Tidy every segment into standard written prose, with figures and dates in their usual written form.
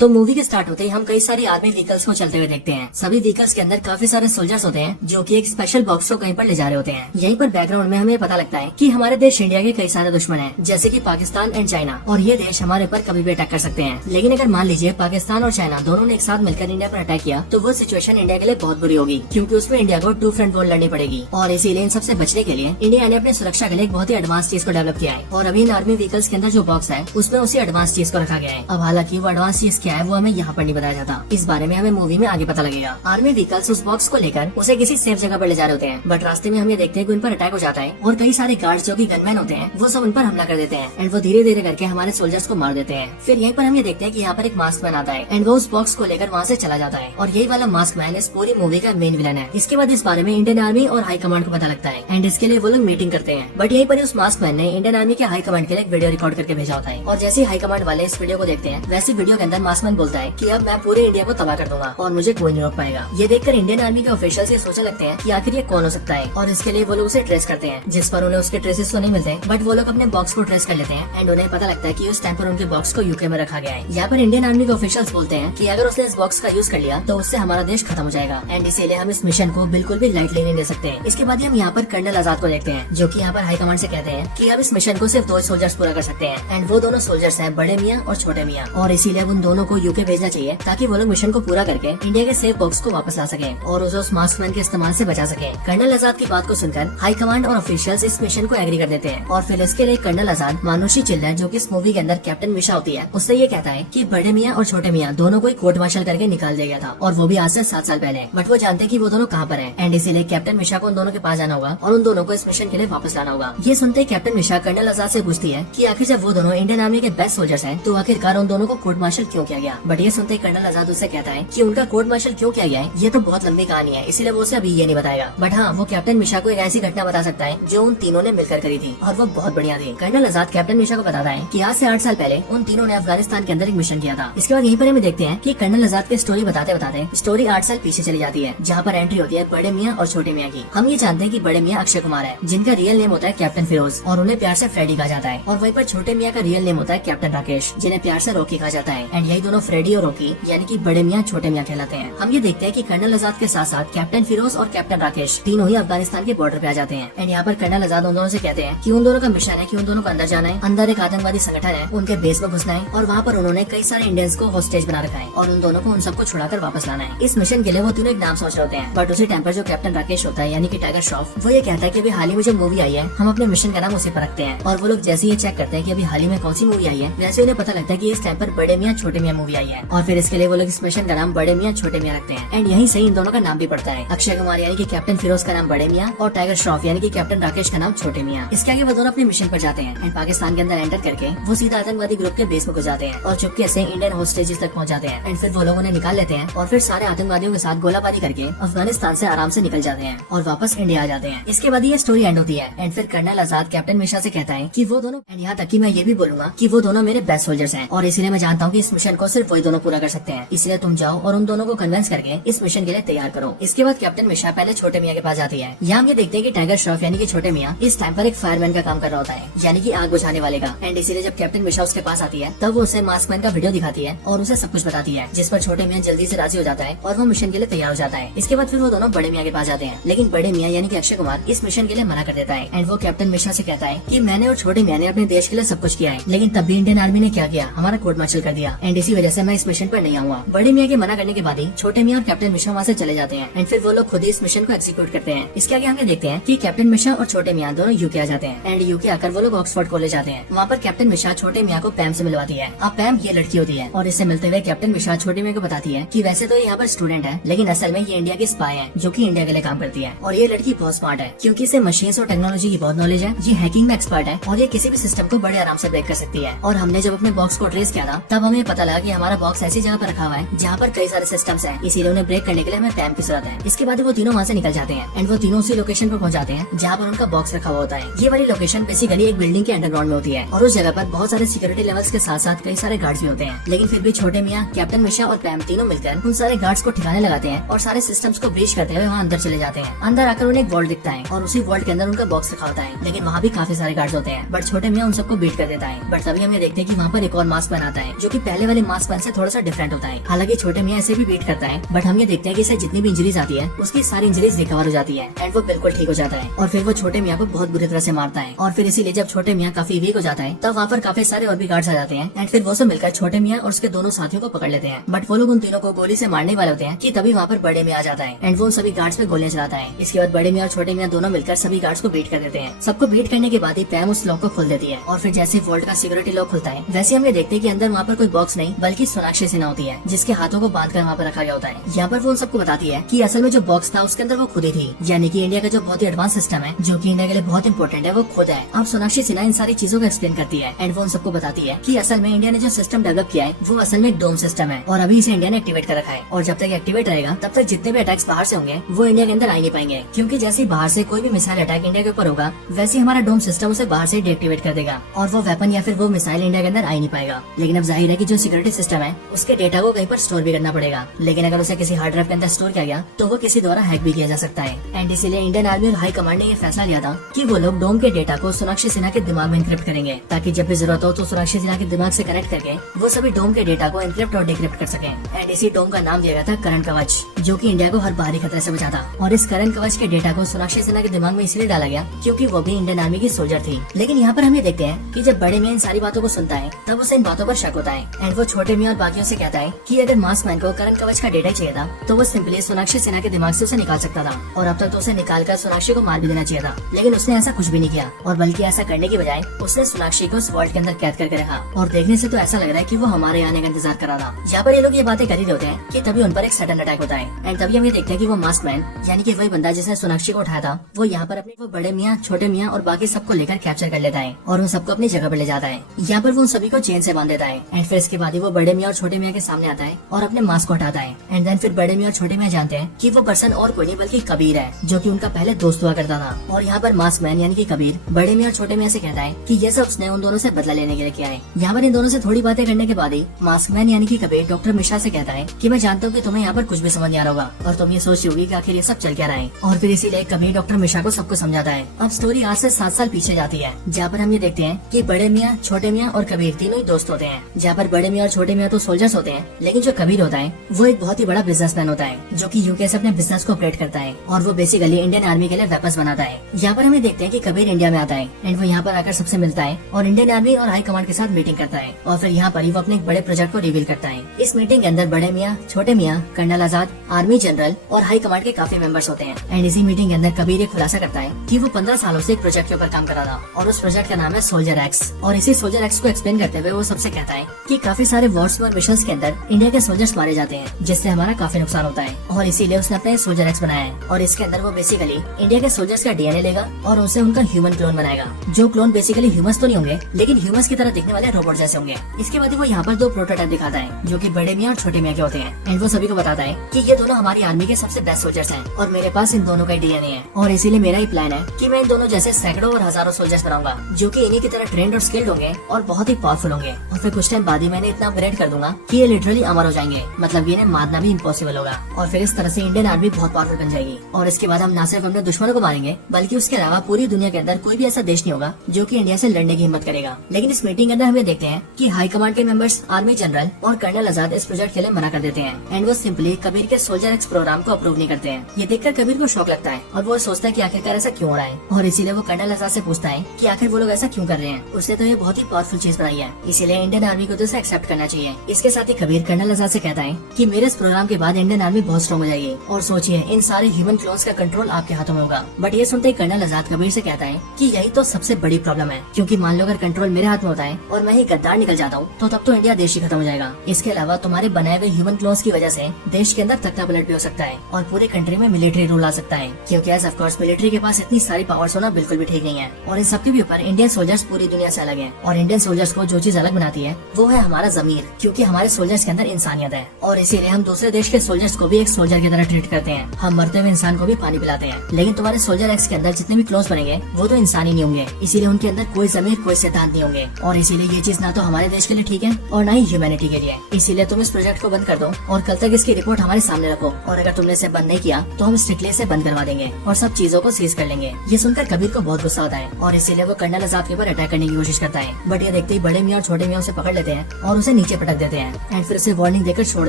तो मूवी के स्टार्ट होते ही हम कई सारी आर्मी व्हीकल्स को चलते हुए देखते हैं। सभी व्हीकल्स के अंदर काफी सारे सोल्जर्स होते हैं जो कि एक स्पेशल बॉक्स को कहीं पर ले जा रहे होते हैं। यहीं पर बैकग्राउंड में हमें पता लगता है कि हमारे देश इंडिया के कई सारे दुश्मन हैं, जैसे कि पाकिस्तान एंड चाइना, और ये देश हमारे ऊपर कभी भी अटैक कर सकते हैं। लेकिन अगर मान लीजिए पाकिस्तान और चाइना दोनों ने एक साथ मिलकर इंडिया पर अटैक किया तो वो सिचुएशन इंडिया के लिए बहुत बुरी होगी, क्योंकि उसमें इंडिया को 2 फ्रंट वॉर लड़नी पड़ेगी। और इसीलिए इन सबसे बचने के लिए इंडिया ने अपनी सुरक्षा के लिए एक बहुत ही एडवांस चीज को डेवलप किया है। और अभी इन आर्मी व्हीकल्स के अंदर जो बॉक्स है उसमें उसी एडवांस चीज को रखा गया है। अब हालांकि वो एडवांस चीज क्या है वो हमें यहाँ पर नहीं बताया जाता, इस बारे में हमें मूवी में आगे पता लगेगा। आर्मी व्हीकल्स उस बॉक्स को लेकर उसे किसी सेफ जगह पर ले जा रहे होते हैं, बट रास्ते में हम ये देखते हैं कि उन पर अटैक हो जाता है और कई सारे गार्ड्स जो कि गनमैन होते हैं वो सब उन पर हमला कर देते हैं एंड वो धीरे धीरे करके हमारे सोल्जर्स को मार देते हैं। फिर यहीं पर हम ये देखते हैं कि यहाँ पर एक मास्क मैन आता है एंड वो उस बॉक्स को लेकर वहाँ से चला जाता है, और यही वाला मास्क मैन इस पूरी मूवी का मेन विलन है। इसके बाद इस बारे में इंडियन आर्मी और हाई कमांड को पता लगता है एंड इसके लिए वो लोग मीटिंग करते हैं। बट यहीं पर उस मास्क मैन ने इंडियन आर्मी के हाई कमांड के लिए एक वीडियो रिकॉर्ड करके भेजा होता है, और जैसे हाई कमांड वाले इस वीडियो को देखते हैं वैसे वीडियो के अंदर मास्क मैन बोलता है कि अब मैं पूरे इंडिया को तबाह कर दूंगा और मुझे कोई नहीं रोक पाएगा। ये देखकर इंडियन आर्मी के ऑफिशियल्स ये सोचने लगते हैं कि आखिर ये कौन हो सकता है, और इसके लिए वो लोग उसे ट्रेस करते हैं, जिस पर उन्हें उसके ट्रेसेस तो नहीं मिलते, बट वो लोग अपने बॉक्स को ट्रेस कर लेते हैं एंड उन्हें पता लगता है कि उस टाइम पर उनके बॉक्स को यूके में रखा गया है। यहाँ पर इंडियन आर्मी के ऑफिशियल्स बोलते हैं कि अगर उसने इस बॉक्स का यूज कर लिया तो उससे हमारा देश खत्म हो जाएगा एंड इसीलिए हम इस मिशन को बिल्कुल भी लाइटली नहीं ले सकते। इसके बाद हम यहाँ पर कर्नल आजाद को देखते हैं, जो कि यहाँ पर हाई कमांड से कहते हैं कि अब इस मिशन को सिर्फ 2 सोल्जर्स पूरा कर सकते हैं एंड वो दोनों सोल्जर्स हैं बड़े मियाँ और छोटे मियाँ, और इसीलिए उन दोनों को यूके भेजना चाहिए ताकि वो लोग मिशन को पूरा करके इंडिया के सेफ बॉक्स को वापस ला सके और उसे उस मास्क मैन के इस्तेमाल से बचा सके। कर्नल आजाद की बात को सुनकर हाई कमांड और ऑफिशियल्स इस मिशन को एग्री कर देते हैं, और फिर इसके लिए कर्नल आजाद मानुषी चिल्लर, जो कि इस मूवी के अंदर कैप्टन मिशा होती है, उससे ये कहता है कि बड़े मियाँ और छोटे मियाँ दोनों को कोर्ट मार्शल करके निकाल दिया गया था, और वो भी आज से 7 साल पहले। बट वो जानते हैं कि वो दोनों कहाँ पर हैं एंड इसीलिए कैप्टन मिशा को उन दोनों के पास जाना होगा और उन दोनों को इस मिशन के लिए वापस लाना होगा। ये सुनते ही कैप्टन मिशा कर्नल आजाद से पूछती है कि आखिर जब वो दोनों इंडियन आर्मी के बेस्ट सोल्जर्स हैं तो आखिरकार उन दोनों को कोर्ट मार्शल क्यों किया गया। बट ये सुनते ही कर्नल आजाद उससे कहता है कि उनका कोर्ट मार्शल क्यों किया गया है ये तो बहुत लंबी कहानी है, इसीलिए वो उसे अभी ये नहीं बताएगा। बट हाँ, वो कैप्टन मिशा को एक ऐसी घटना बता सकता है जो उन तीनों ने मिलकर करी थी और वो बहुत बढ़िया थी। कर्नल आजाद कैप्टन मिशा को बताता है कि आज से 8 साल पहले उन तीनों ने अफगानिस्तान के अंदर एक मिशन किया था। इसके बाद यहीं पर हमें देखते हैं कि कर्नल आजाद की स्टोरी बताते बताते स्टोरी 8 साल पीछे चली जाती है, जहाँ पर एंट्री होती है बड़े मियाँ और छोटे मियाँ की। हम ये जानते हैं कि बड़े मियाँ अक्षय कुमार है, जिनका रियल नेम होता है कैप्टन फिरोज, और उन्हें प्यार से फ्रेडी कहा जाता है, और वहीं पर छोटे मियाँ का रियल नेम होता है कैप्टन राकेश, जिन्हें प्यार से रॉकी कहा जाता है। एंड यही दोनों फ्रेडी और रॉकी यानी कि बड़े मियाँ छोटे मियाँ कहलाते हैं। हम ये देखते हैं कि कर्नल आजाद के साथ साथ कैप्टन फिरोज और कैप्टन राकेश तीनों ही अफगानिस्तान के बॉर्डर पे आ जाते हैं। एंड यहाँ पर कर्नल आजाद उन दोनों से कहते हैं कि उन दोनों का मिशन है कि उन दोनों को अंदर जाना है, अंदर एक आतंकवादी संगठन है उनके बेस में घुसना है, और वहाँ पर उन्होंने कई सारे इंडियंस को हॉस्टेज बना रखा है और उन दोनों को उन सबको छुड़ाकर वापस लाना है। इस मिशन के लिए वो तीनों एक नाम सोच रहे होते हैं, बट उसी टाइम पर जो कैप्टन राकेश होता है यानी कि टाइगर श्रॉफ, वो ये कहता है कि अभी हाल ही में जो मूवी आई है हम अपने मिशन का नाम उसी पर रखते हैं। और वो लोग जैसे ये चेक करते हैं कि अभी हाल ही में कौन सी मूवी आई है, वैसे उन्हें पता लगता है कि इस टाइम पर बड़े मियाँ छोटे मियाँ मूवी आई है, और फिर इसके लिए वो लोग इस मिशन का नाम बड़े मियाँ छोटे मियाँ रखते हैं। एंड यहीं से इन दोनों का नाम भी पड़ता है, अक्षय कुमार यानी कि कैप्टन फिरोज का नाम बड़े मियाँ और टाइगर श्रॉफ यानी कि कैप्टन राकेश का नाम छोटे मियाँ। इसके आगे वो दोनों अपने मिशन पर जाते हैं एंड पाकिस्तान के अंदर एंटर करके वो सीधा आतंकवादी ग्रुप के बेस में घुस जाते हैं और चुपके से इंडियन होस्टेजेस तक पहुंच जाते हैं। एंड फिर वो लोग उन्हें निकाल लेते हैं और फिर सारे आतंकवादियों के साथ गोलाबारी करके अफगानिस्तान से आराम से निकल जाते हैं और वापस इंडिया आ जाते हैं। इसके बाद ये स्टोरी एंड होती है एंड फिर कर्नल आजाद कैप्टन मिशा से कहता है कि वो दोनों, एंड यहाँ तक कि मैं ये भी बोलूंगा कि वो दोनों मेरे बेस्ट सोल्जर्स हैं और इसीलिए मैं जानता हूँ कि इस मिशन को सिर्फ वही दोनों पूरा कर सकते हैं, इसलिए तुम जाओ और उन दोनों को कन्विंस करके इस मिशन के लिए तैयार करो। इसके बाद कैप्टन मिशा पहले छोटे मियाँ के पास जाती है। यहाँ हम ये देखते हैं कि टाइगर श्रॉफ यानी कि छोटे मियाँ इस टाइम पर एक फायरमैन का काम कर रहा होता है, यानी कि आग बुझाने वाले का। एंड इसीलिए जब कैप्टन मिशा उसके पास आती है तब वो उसे मास्क मैन का वीडियो दिखाती है और उसे सब कुछ बताती है, जिस पर छोटे मियाँ जल्दी से राजी हो जाता है और वो मिशन के लिए तैयार हो जाता है। इसके बाद फिर वो दोनों बड़े मियाँ के पास जाते हैं, लेकिन बड़े मियाँ यानी कि अक्षय कुमार इस मिशन के लिए मना कर देता है एंड वो कैप्टन मिशा से कहता है कि मैंने और छोटे मियाँ ने अपने देश के लिए सब कुछ किया है, लेकिन तब भी इंडियन आर्मी ने क्या किया, हमारा कोर्ट मार्शल कर दिया एंड इसी वजह से मैं इस मिशन पर नहीं आऊंगा। बड़े मियाँ के मना करने के बाद ही छोटे मियाँ और कैप्टन मिशा वहाँ से चले जाते हैं एंड फिर वो लोग खुद ही इस मिशन को एग्जीक्यूट करते हैं। इसके आगे हम देखते हैं कि कैप्टन मिशा और छोटे मियाँ दोनों यूके आ जाते हैं एंड यूके आकर वो लोग ऑक्सफोर्ड कॉलेज जाते हैं। वहाँ पर कैप्टन मिशा छोटे मियाँ को पैम से मिलवाती है। अब पैम ये लड़की होती है और इससे मिलते हुए कैप्टन मिशा छोटे मियाँ को बताती है कि वैसे तो यहाँ पर स्टूडेंट है, लेकिन असल में ये इंडिया की स्पाई है जो कि इंडिया के लिए काम करती है, और ये लड़की बहुत स्मार्ट है क्योंकि इसे मशीन्स और टेक्नोलॉजी की बहुत नॉलेज है। ये हैकिंग में एक्सपर्ट है और ये किसी भी सिस्टम को बड़े आराम से ब्रेक कर सकती है। और हमने जब अपने बॉक्स को ट्रेस किया था तब हमें पता लगा कि हमारा बॉक्स ऐसी जगह पर रखा हुआ है जहाँ पर कई सारे सिस्टम्स हैं, इसीलिए उन्हें ब्रेक करने के लिए हमें पैम की जरूरत है। इसके बाद वो तीनों वहाँ से निकल जाते हैं एंड वो तीनों उसी लोकेशन पर पहुँच जाते हैं जहाँ पर उनका बॉक्स रखा हुआ होता है। ये वाली लोकेशन बेसिकली एक बिल्डिंग के अंडरग्राउंड में होती है और उस जगह पर बहुत सारे सिक्योरिटी लेवल्स के साथ साथ कई सारे गार्ड्स भी होते हैं, लेकिन फिर भी छोटे मियाँ, कैप्टन मिशा और पैम तीनों मिलकर उन सारे गार्ड्स को ठिकाने लगाते हैं और सारे सिस्टम्स को ब्रीच करते हुए वहाँ अंदर चले जाते हैं। अंदर आकर उन्हें एक वॉल्ट दिखता है और उसी वॉल्ट के अंदर उनका बॉक्स रखा होता है, लेकिन वहाँ भी काफी सारे गार्ड्स होते हैं, बट छोटे मियाँ उन सबको बीट कर देता है। बट तभी हम ये देखते हैं कि वहाँ पर एक और मास्क मैन आता है जो कि पहले वाले मास्क मैन से थोड़ा सा डिफरेंट होता है। हालांकि छोटे मियाँ इसे भी बीट करता है, बट हम ये देखते हैं कि इसे जितनी भी इंजरीज आती है उसकी सारी इंजरीज रिकवर हो जाती है एंड वो बिल्कुल ठीक हो जाता है। और फिर वो छोटे मियाँ को बहुत बुरी तरह से मारता है। और फिर इसीलिए जब छोटे मियाँ काफी वीक हो जाता है तब वहाँ पर काफी सारे और भी गार्ड्स आ जाते हैं एंड फिर वो सब मिलकर छोटे मियाँ और उसके दोनों साथियों को पकड़ लेते हैं। बट वो लोग उन तीनों को गोली से मारने वाले होते हैं कि तभी वहाँ पर बड़े मियाँ आ जाता है एंड वो सभी गार्ड्स पे गोलियां चलाता है। इसके बाद बड़े मियाँ और छोटे मियाँ दोनों मिलकर सभी गार्ड्स को बीट कर देते हैं। सबको बीट करने के बाद ही पैम उस लॉक को खोल देती है और फिर जैसे वोल्ट का सिक्योरिटी लॉक खुलता है वैसे हम ये देखते हैं कि अंदर वहाँ पर कोई बॉक्स नहीं बल्कि सोनाक्षी सिन्हा होती है जिसके हाथों को बांध कर वहाँ पर रखा गया होता है। यहाँ पर वो उन सबको बताती है कि असल में जो बॉक्स था उसके अंदर वो खुद ही थी, यानी कि इंडिया का जो बहुत ही एडवांस सिस्टम है जो कि इंडिया के लिए बहुत इंपॉर्टेंट है वो खुद है। अब सोनाक्षी सिन्हा इन सारी चीजों को एक्सप्लेन करती है एंड वो उन सबको बताती है कि असल में इंडिया ने जो सिस्टम डेवलप किया है वो असल में एक डोम सिस्टम है और अभी इसे इंडिया ने एक्टिवेट कर रखा है और जब तक एक्टिवेट रहेगा तब तक जितने भी अटैक्स बाहर से होंगे वो इंडिया के अंदर आ नहीं पाएंगे, क्योंकि जैसे ही बाहर से कोई भी मिसाइल अटैक इंडिया के ऊपर होगा वैसे ही हमारा डोम सिस्टम उसे बाहर से डीएक्टिवेट कर देगा और वो वेपन या फिर वो मिसाइल इंडिया के अंदर आ ही नहीं पाएगा। लेकिन अब जाहिर है कि जो सिक्योरिटी सिस्टम है उसके डेटा को कहीं पर स्टोर भी करना पड़ेगा, लेकिन अगर उसे किसी हार्ड ड्राइव के अंदर स्टोर किया गया तो वो किसी द्वारा हैक भी किया जा सकता है। एंड इसीलिए इंडियन आर्मी और हाई कमांड ने ये फैसला लिया था कि वो लोग डोम के डेटा को सोनाक्षी सिन्हा के दिमाग में इनक्रिप्ट करेंगे ताकि जब भी जरूरत हो तो सोनाक्षी सिन्हा के दिमाग से कनेक्ट करके वो सभी डोम के डेटा को इनक्रिप्ट और डिक्रिप्ट कर सके। एंड इसी डोम का नाम दिया गया था करण कवच, जो कि इंडिया को हर बाहरी खतरे से बचाता। और इस करण कवच के डेटा को सोनाक्षी सिन्हा के दिमाग में इसलिए डाला गया क्योंकि वो भी इंडियन आर्मी की सोल्जर थी। लेकिन यहाँ पर हम ये देखते हैं कि जब बड़े मियाँ इन सारी बातों को सुनता है तब उसे इन बातों पर शक होता है एंड वो छोटे मियाँ और बाकियों से कहता है कि अगर मास्क मैन को करण कवच का डेटा चाहिए था तो वो सिंपली सोनाक्षी सिन्हा के दिमाग से उसे निकाल सकता था और अब तक तो उसे निकाल कर सोनाक्षी को मार भी देना चाहिए था। लेकिन उसने ऐसा कुछ भी नहीं किया और बल्कि ऐसा करने की बजाय उसने सोनाक्षी को उस वॉल्ट के अंदर कैद करके रखा और देखने से तो ऐसा लग रहा है कि वो हमारे आने का इंतजार कर रहा था। यहाँ पर ये लोग ये बातें कर ही रहे होते हैं कि तभी उन पर एक सडन अटैक होता है एंड तभी हम ये देखते हैं कि वो मास्क मैन यानी कि वही बंदा जिसने सोनाक्षी को उठाया था वो यहाँ पर अपने वो बड़े मियाँ, छोटे मियाँ और बाकी सबको लेकर कैप्चर कर लेता है और उन सबको अपनी जगह पर ले जाता है। यहाँ पर वो उन सभी को चेन से बांध देता है एंड फिर इसके बाद ही वो बड़े मियाँ और छोटे मियाँ के सामने आता है और अपने मास्क को हटाता है। एंड देन फिर बड़े मियाँ और छोटे मियाँ जानते हैं कि वो पर्सन और कोई नहीं बल्कि कबीर है जो कि उनका पहले दोस्त हुआ करता था। और यहाँ पर मास्क मैन यानी कि कबीर बड़े मियाँ और छोटे मियाँ से कहता है कि ये सब उसने उन दोनों से बदला लेने के लिए किया है। यहाँ पर इन दोनों से थोड़ी बातें करने के बाद ही मास्क मैन यानी कि कबीर डॉक्टर मिश्रा से कहता है कि मैं जानता हूँ कि तुम्हें यहाँ पर कुछ भी समझ नहीं आ रहा होगा और तुम ये सोच रही होगी कि आखिर ये सब चल क्या रहा है। और फिर इसीलिए कबीर डॉक्टर मिश्रा को सबको समझाता है। अब स्टोरी आज से 7 साल पीछे जाती है जहाँ पर हम ये देखते हैं कि बड़े मियाँ, छोटे मियाँ और कबीर तीनों ही दोस्त होते हैं। जहाँ पर बड़े मियाँ और छोटे मियाँ तो सोल्जर्स होते हैं लेकिन जो कबीर होता है वो एक बहुत ही बड़ा बिजनेसमैन होता है जो कि यूके से अपने बिजनेस को ऑपरेट करता है और वो बेसिकली इंडियन आर्मी के लिए वेपन्स बनाता है। यहाँ पर हमें देखते हैं कि कबीर इंडिया में आता है एंड वो यहाँ पर आकर सबसे मिलता है और इंडियन आर्मी और हाई कमांड के साथ मीटिंग करता है और फिर यहाँ पर ही वो अपने एक बड़े प्रोजेक्ट को रिवील करता है। इस मीटिंग के अंदर बड़े मियाँ, छोटे मियाँ, कर्नल आजाद, आर्मी जनरल और हाई कमांड के काफी मेंबर्स होते हैं। एंड इसी मीटिंग के अंदर कबीर एक खुलासा करता है कि वो 15 सालों से एक प्रोजेक्ट के ऊपर काम कर रहा था और उस प्रोजेक्ट का नाम है सोल्जर एक्स। और इसी सोल्जर एक्स को एक्सप्लेन करते हुए वो सबसे कहता है कि काफी सारे वॉर्स और मिशंस के अंदर इंडिया के सोल्जर्स मारे जाते हैं जिससे हमारा काफी नुकसान होता है और इसीलिए उसने अपना सोल्जर एक्स बनाया है। और इसके अंदर वो बेसिकली इंडिया के सोल्जर्स का डीएनए लेगा और उनसे उनका ह्यूमन क्लोन बनाएगा, जो क्लोन बेसिकली ह्यूमंस तो नहीं होंगे लेकिन ह्यूमंस की तरह दिखने वाले रोबोट जैसे होंगे। इसके बाद वो यहाँ पर 2 प्रोटोटाइप दिखाता है जो कि बड़े मियाँ और छोटे मियाँ के होते हैं एंड वो सभी को बताता है कि ये दोनों हमारी आर्मी के सबसे बेस्ट सोल्जर्स हैं और मेरे पास इन दोनों का डीएनए है और इसीलिए मेरा ही प्लान है कि मैं इन दोनों जैसे सैकड़ों और हजारों सोल्जर्स बनाऊंगा जो कि इन्हीं की तरह ट्रेंड और स्किल्ड होंगे और बहुत ही पावरफुल होंगे। और फिर कुछ टाइम बाद ही मैंने इतना अपग्रेड कर दूंगा कि ये लिटरली अमर हो जाएंगे, मतलब ये इन्हें मारना भी इम्पॉसिबल होगा और फिर इस तरह से इंडियन आर्मी बहुत पावरफुल बन जाएगी। और इसके बाद हम न सिर्फ अपने दुश्मनों को मारेंगे बल्कि उसके अलावा पूरी दुनिया के अंदर कोई भी ऐसा देश नहीं होगा जो कि इंडिया से लड़ने की हिम्मत करेगा। लेकिन इस मीटिंग के अंदर हमें देखते हैं कि हाई कमांड के मेंबर्स, आर्मी जनरल और कर्नल आजाद इस प्रोजेक्ट के लिए मना कर देते हैं एंड वो सिंपली कबीर के सोल्जर एक्स प्रोग्राम को अप्रूव नहीं करते हैं। ये देखकर कबीर को शौक लगता है और वो सोचता है कि आखिरकार ऐसा क्यों हो रहा है और इसीलिए वो कर्नल आजाद से पूछता है कि आखिर वो लोग ऐसा क्यों कर रहे हैं। उसने तो ये बहुत ही पावरफुल चीज बनाई है, इसीलिए इंडियन आर्मी को तो इसे एक्सेप्ट करना चाहिए। इसके साथ ही कबीर कर्नल आजाद से कहता है कि मेरे इस प्रोग्राम के बाद इंडियन आर्मी बहुत स्ट्रॉन्ग हो जाएगी और सोचिए इन सारे ह्यूमन क्लोन्स का कंट्रोल आपके हाथों में होगा। बट ये सुनते ही कर्नल आजाद कबीर से कहता है कि यही तो सबसे बड़ी प्रॉब्लम है, क्योंकि मान लो अगर कंट्रोल मेरे हाथ में होता है और मैं ही गद्दार निकल जाता हूँ तो तब तो इंडिया देश ही खत्म हो जाएगा। इसके अलावा तुम्हारे बनाए हुए ह्यूमन क्लोन्स की वजह से देश के अंदर तख्ता पलट भी हो सकता है और पूरे कंट्री में मिलिट्री रूल आ सकता है, क्योंकि एज ऑफ कोर्स मिलिट्री के पास इतनी सारी पावर्स होना बिल्कुल भी ठीक नहीं है। और इन सबके भी ऊपर इंडियन सोल्जर्स पूरी दुनिया से अलग है और इंडियन सोल्जर्स को जो चीज अलग बनाती है वो है हमारा जमीर, क्योंकि हमारे सोल्जर्स के अंदर इंसानियत है और इसीलिए हम दूसरे देश के सोल्जर्स को भी एक सोल्जर की तरह ट्रीट करते हैं। हम मरते हुए इंसान को भी पानी पिलाते हैं। लेकिन तुम्हारे सोल्जर एक्स के अंदर जितने भी क्लोन्स बनेंगे वो तो इंसानी नहीं होंगे, इसीलिए उनके अंदर कोई जमीर, कोई सिद्धांत नहीं होंगे और इसीलिए ये चीज ना तो हमारे देश के लिए ठीक है और ना ही ह्यूमैनिटी के लिए। इसीलिए तुम इस प्रोजेक्ट को बंद कर दो और कल तक इसकी रिपोर्ट हमारे सामने रखो और अगर तुमने इसे बंद नहीं किया तो हम स्ट्रिक्टली इसे बंद करवा देंगे और सब चीजों को सीज कर लेंगे। ये सुनकर कबीर को बहुत गुस्सा आता है और इसीलिए वो कर्नल आजाद के ऊपर अटैक करने की कोशिश करता है। बट ये देखते ही बड़े मियाँ और छोटे मियाँ उसे पकड़ लेते हैं और उसे नीचे पटक देते हैं एंड फिर उसे वार्निंग देकर छोड़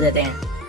देते हैं।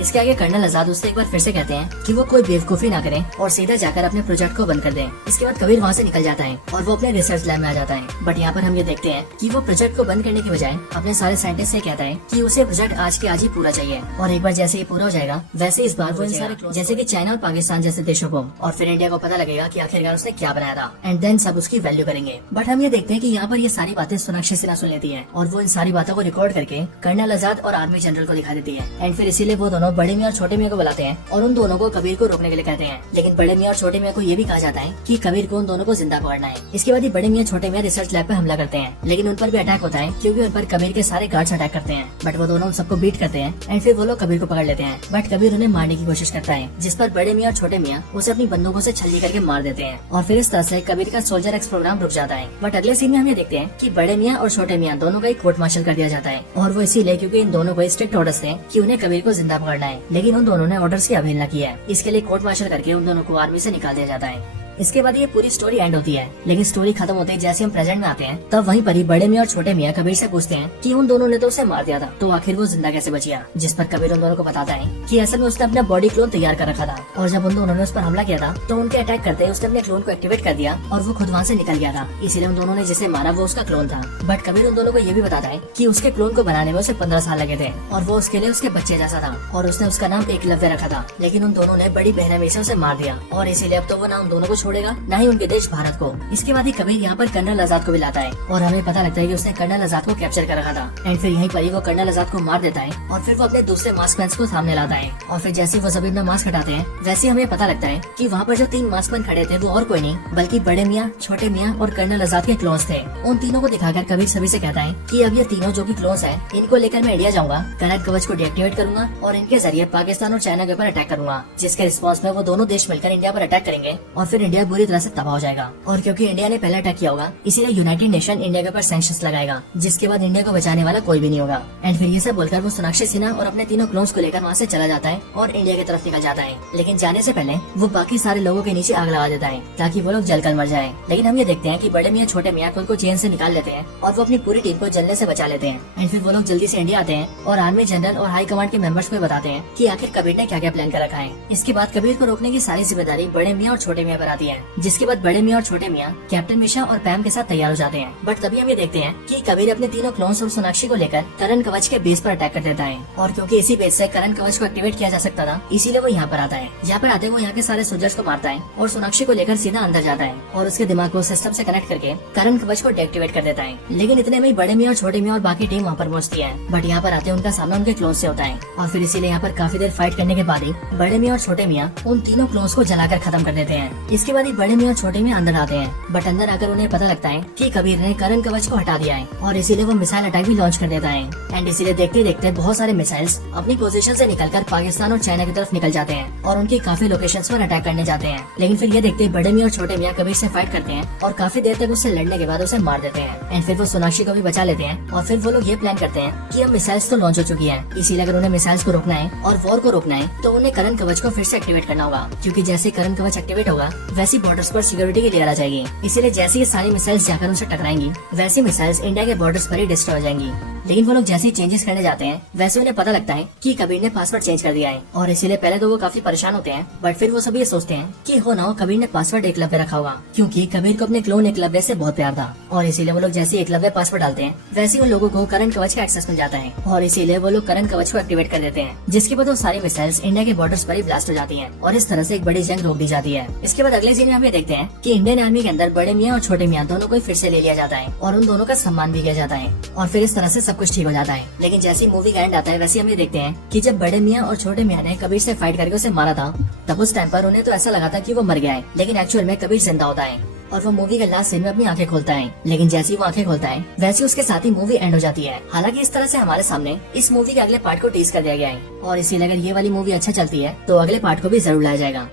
इसके आगे कर्नल आजाद उससे एक बार फिर से कहते हैं कि वो कोई बेवकूफी ना करें और सीधा जाकर अपने प्रोजेक्ट को बंद कर दें। इसके बाद कबीर वहाँ से निकल जाता है और वो अपने रिसर्च लैब में आ जाता है। बट यहाँ पर हम ये देखते हैं कि वो प्रोजेक्ट को बंद करने की बजाय अपने सारे साइंटिस्ट से कहता है कि उसे प्रोजेक्ट आज के आज ही पूरा चाहिए। और एक बार जैसे ये पूरा हो जाएगा वैसे इस बार वो इन सारे जैसे कि चाइना और पाकिस्तान जैसे देशों को और फिर इंडिया को पता लगेगा कि आखिरकार उसने क्या बनाया था एंड देन सब उसकी वैल्यू करेंगे। बट हम ये देखते हैं कि यहाँ पर ये सारी बातें सोनाक्षी सिन्हा सुन लेती है और वो इन सारी बातों को रिकॉर्ड करके कर्नल आजाद और आर्मी जनरल को दिखा देती है। एंड फिर इसीलिए वो दोनों बड़े मियां और छोटे को बुलाते हैं और उन दोनों को कबीर को रोकने के लिए कहते हैं। लेकिन बड़े मियां और छोटे मियां को ये भी कहा जाता है कि कबीर को उन दोनों को जिंदा पकड़ना है। इसके बाद ही बड़े मियां छोटे मियां रिसर्च लैब पे हमला करते हैं, लेकिन उन पर भी अटैक होता है क्योंकि उन पर कबीर के सारे गार्ड्स अटैक करते हैं। बट वो दोनों उन सबको बीट करते हैं एंड फिर वो लोग कबीर को पकड़ लेते हैं। बट कबीर उन्हें मारने की कोशिश करता है, जिस पर बड़े मियां और छोटे मियां उसे अपनी बंदूकों से छल्ली करके मार देते हैं और फिर इस तरह से कबीर का सोल्जर एक्स प्रोग्राम रुक जाता है। बट अगले सीन में हम ये देखते हैं कि बड़े मियां और छोटे मियां दोनों का एक कोर्ट मार्शल कर दिया जाता है और वो इसीलिए क्योंकि इन दोनों को स्ट्रिक्ट ऑर्डर्स थे कि उन्हें कबीर को जिंदा पकड़ना है, लेकिन उन दोनों ने ऑर्डर्स की अवहेलना की है। इसके लिए कोर्ट मार्शल करके उन दोनों को आर्मी से निकाल दिया जाता है। इसके बाद ये पूरी स्टोरी एंड होती है, लेकिन स्टोरी खत्म होते ही जैसे हम प्रेजेंट में आते हैं तब वहीं पर ही बड़े मियां और छोटे मियां कबीर से पूछते हैं कि उन दोनों ने तो उसे मार दिया था, तो आखिर वो जिंदा कैसे बच गया। जिस पर कबीर उन दोनों को बताता है कि असल में उसने अपना बॉडी क्लोन तैयार कर रखा था और जब उन दोनों ने उस पर हमला किया था तो उनके अटैक करते उसने अपने क्लोन को एक्टिवेट कर दिया और वो खुद वहाँ से निकल गया था। इसीलिए उन दोनों ने जिसे मारा वो उसका क्लोन था। बट कबीर उन दोनों को ये भी बताता है कि उसके क्लोन को बनाने में उसे 15 साल लगे थे और वो उसके लिए उसके बच्चे जैसा था और उसने उसका नाम एकलव्य रखा था। लेकिन उन दोनों ने बड़ी बेरहमी से उसे मार दिया और इसीलिए अब तो वो ना उन दोनों को छोड़ेगा न ही उनके देश भारत को। इसके बाद ही कबीर यहाँ पर कर्नल आजाद को भी लाता है और हमें पता लगता है कि उसने कर्नल आजाद को कैप्चर कर रखा था। एंड फिर यहीं पर ही वो कर्नल आजाद को मार देता है और फिर वो अपने दूसरे मास्क मैन को सामने लाता है और फिर जैसे वो सभी अपना मास्क हटाते हैं वैसे हमें पता लगता है कि वहाँ पर जो 3 मास्क मैन खड़े थे वो और कोई नहीं बल्कि बड़े मियाँ, छोटे मियाँ और कर्नल आजाद के क्लोन्स थे। उन तीनों को दिखाकर कबीर सभी से कहता है कि अब ये तीनों जो कि क्लोन्स हैं इनको लेकर मैं इंडिया जाऊंगा, कनक कवच को डीएक्टिवेट करूंगा और इनके जरिए पाकिस्तान और चाइना के ऊपर अटैक करूंगा, जिसके रिस्पॉन्स में वो दोनों देश मिलकर इंडिया पर अटैक करेंगे और फिर इंडिया बुरी तरह से तबाह हो जाएगा। और क्योंकि इंडिया ने पहले अटैक किया होगा इसीलिए यूनाइटेड नेशन इंडिया के ऊपर सैंक्शंस लगाएगा, जिसके बाद इंडिया को बचाने वाला कोई भी नहीं होगा। एंड फिर ये सब बोलकर वो सोनाक्षी सिन्हा और अपने तीनों क्लोन्स को लेकर वहाँ से चला जाता है और इंडिया की तरफ निकल जाता है। लेकिन जाने से पहले वो बाकी सारे लोगों के नीचे आग लगा देता है ताकि वो लोग जलकर मर जाएं। लेकिन हम ये देखते हैं कि बड़े मियाँ छोटे मियाँ खुद को चेन से निकाल लेते हैं और वो अपनी पूरी टीम को जलने से बचा लेते हैं। एंड फिर वो लोग जल्दी से इंडिया आते हैं और आर्मी जनरल और हाई कमांड के मेंबर्स को बताते हैं कि आखिर कबीर ने क्या क्या प्लान कर रखा है। इसके बाद कबीर को रोकने की सारी जिम्मेदारी बड़े मियाँ और छोटे मियाँ पर आती है, जिसके बाद बड़े मियाँ और छोटे मियाँ कैप्टन मिशा और पैम के साथ तैयार हो जाते हैं। बट तभी हम ये देखते हैं कि कबीर अपने तीनों क्लोन्स और सोनाक्षी को लेकर करण कवच के बेस पर अटैक कर देता है और क्योंकि इसी बेस से करण कवच को एक्टिवेट किया जा सकता था इसीलिए वो यहाँ पर आता है। यहाँ पर आते वो यहाँ के सारे सोल्जर्स को मारता है और सोनाक्षी को लेकर सीधा अंदर जाता है और उसके दिमाग को सिस्टम से कनेक्ट करके करण कवच को डीएक्टिवेट कर देता है। लेकिन इतने में बड़े मियाँ और छोटे मियाँ और बाकी टीम वहाँ पर पहुँचती है। बट यहाँ पर आते उनका सामना उनके क्लोन्स से होता है और फिर इसीलिए यहाँ पर काफी देर फाइट करने के बाद ही बड़े मियाँ और छोटे मियाँ उन तीनों क्लोन्स को जलाकर खत्म कर देते हैं। इसके बाद ही बड़े मियाँ और छोटे मियाँ अंदर आते हैं। बट अंदर आकर उन्हें पता लगता है कि कबीर ने करण कवच को हटा दिया है और इसीलिए वो मिसाइल अटैक भी लॉन्च कर देता है। एंड इसीलिए देखते देखते बहुत सारे मिसाइल्स अपनी पोजीशन से निकलकर पाकिस्तान और चाइना की तरफ निकल जाते हैं और उनकी काफी लोकेशंस पर अटैक करने जाते हैं। लेकिन फिर ये देखते बड़े मियाँ और छोटे मियाँ कबीर से फाइट करते हैं और काफी देर तक उससे लड़ने के बाद उसे मार देते हैं। एंड फिर वो सोनाक्षी को भी बचा लेते हैं और फिर वो लोग ये प्लान करते हैं कि अब मिसाइल्स तो लॉन्च हो चुकी है, इसीलिए अगर उन्हें मिसाइल्स को रोकना है और वॉर को रोकना है तो उन्हें करण कवच को फिर से एक्टिवेट करना होगा, क्योंकि जैसे करण कवच एक्टिवेट होगा वैसी बॉर्डर्स पर सिक्योरिटी की लेयर आ जाएगी। इसीलिए जैसे ये सारी मिसाइल्स जाकर उनसे टकराएंगी वैसी मिसाइल्स इंडिया के बॉर्डर्स पर ही डिस्ट्रॉय हो जाएंगी। लेकिन वो लोग जैसे ही चेंजेस करने जाते हैं वैसे उन्हें पता लगता है कि कबीर ने पासवर्ड चेंज कर दिया है और इसीलिए पहले तो वो काफी परेशान होते हैं। बट फिर वो सब ये सोचते हैं कि हो ना हो कबीर ने पासवर्ड एकलव्य रखा होगा, क्योंकि कबीर को अपने क्लोन एकलव्य से बहुत प्यार था और इसीलिए वो लोग जैसे एकलव्य पासवर्ड डालते हैं वैसे उन लोगों को करण कवच का एक्सेस मिल जाता है और इसीलिए वो लोग करण कवच को एक्टिवेट कर देते हैं, जिसके बाद वो सारी मिसाइल्स इंडिया के बॉर्डर्स पर ही ब्लास्ट हो जाती है और इस तरह से एक बड़ी जंग रोक दी जाती है। इसके बाद अगले सीन में हम ये देखते हैं कि इंडियन आर्मी के अंदर बड़े मियाँ और छोटे मियाँ दोनों को फिर से ले लिया जाता है और उन दोनों का सम्मान भी किया जाता है और फिर इस तरह से सब कुछ ठीक हो जाता है। लेकिन जैसी मूवी का एंड आता है वैसे हम ये देखते हैं कि जब बड़े मियाँ और छोटे मियाँ ने कबीर से फाइट करके उसे मारा था तब उस टाइम पर उन्हें तो ऐसा लगा था कि वो मर गया है, लेकिन एक्चुअल में कबीर जिंदा होता है और वो मूवी के लास्ट सीन में अपनी आंखें खोलता है। लेकिन जैसे ही वो आंखें खोलता है वैसे उसके साथ ही मूवी एंड हो जाती है। हालांकि इस तरह से हमारे सामने इस मूवी के अगले पार्ट को टीज कर दिया गया है और इसीलिए अगर ये वाली मूवी अच्छा चलती है तो अगले पार्ट को भी जरूर लाया जाएगा।